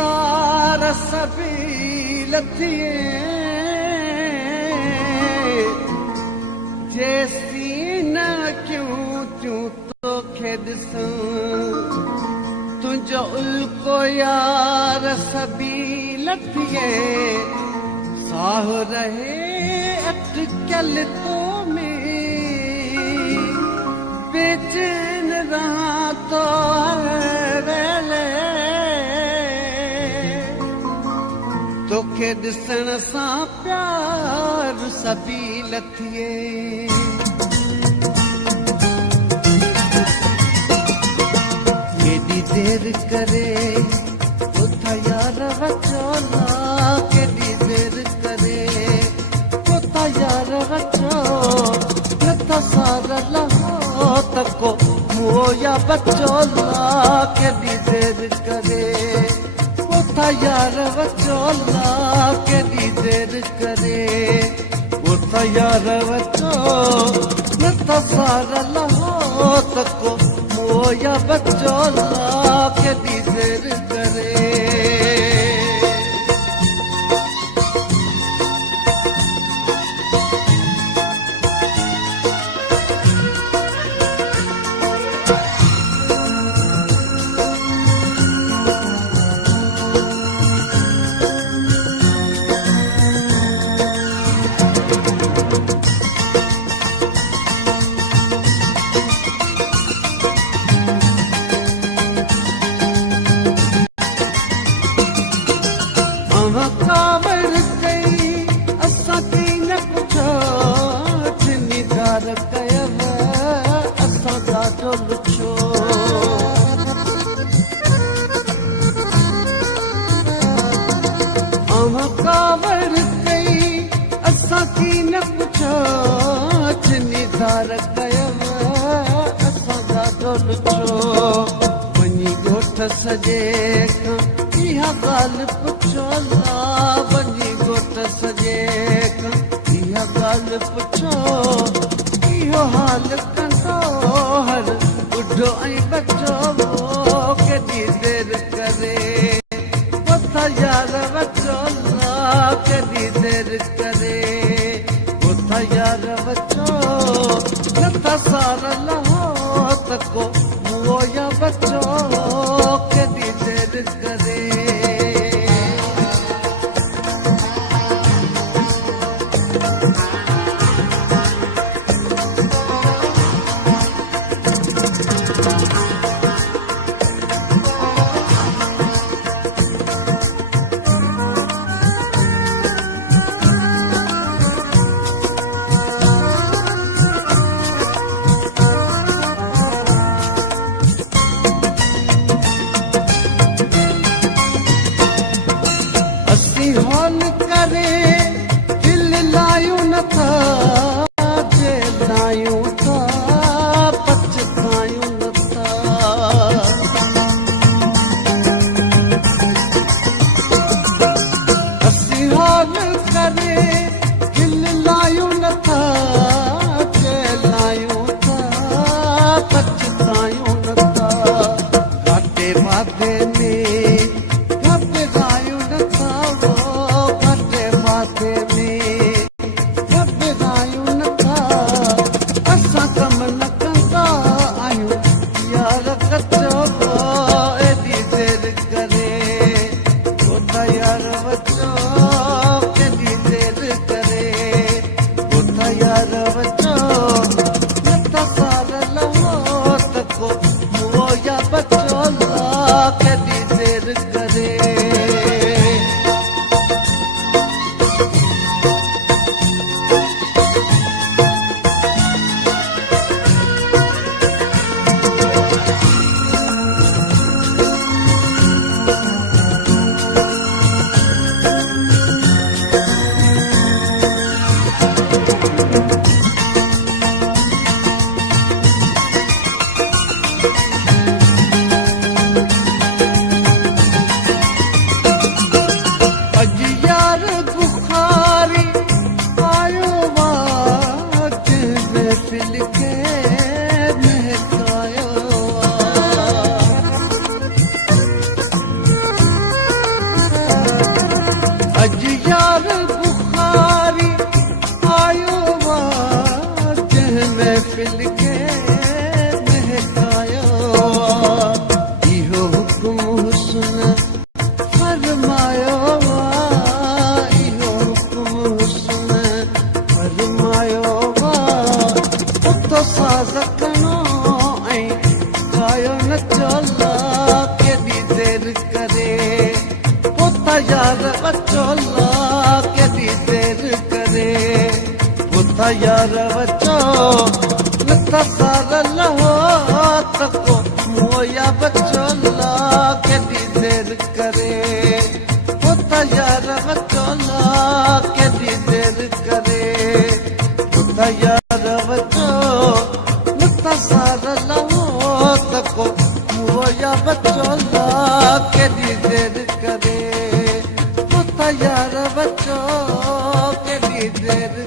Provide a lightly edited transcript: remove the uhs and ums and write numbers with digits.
सार सबील थिए जेसी न क्यों क्यों तो खेद तुझो उल्को यार सबील थिए साह रहे अटकल तो में बेचैन रहा तो वेले तोखे ॾिसण सां प्यार सबील थिए केॾी देर करे उथा यार वचोला केॾी देर करे उथा यार वचो नथा सार लहो तको मोया बचोला केॾी देर करे उथा यार वचोला केॾी देर करे उथा यार वचो नथा सार लहो तको मोया बचोला केॾी देर करे कावड़ कई असांखे न पुछो जिमीदार कयव असां ॾाढो लुछो कावड़ कई असांखे न पुछो जिमीदार कयव असां ॾाढो लुछो वञी ॻोठ सॼे खां इहा ॻाल्हि पुछोला वञी ॻोठ सॼे खां इहा ॻाल्हि पुछो इहो हाल कंदो हर ॿुढो ऐं बचो केॾी देर करे उथा यार वचोला केॾी देर करे उथा यार वचो नथा सार लहो तको मोया बचो केॾी देर करे हॉल करे दिल लायूं नथा जे लायूं था पछतायूं नथा असीं हॉल करे दिल लायूं नथा जे लायूं था पछतायूं नथा घाटे वादे में यार बचो लता सारा लहो तको मोया बचो ला केडी देर करे होता यार बचो ला केडी देर करे होता यार बचो लता सारा लहो तको मोया बचो ला केडी देर करे होता यार बचो केडी देर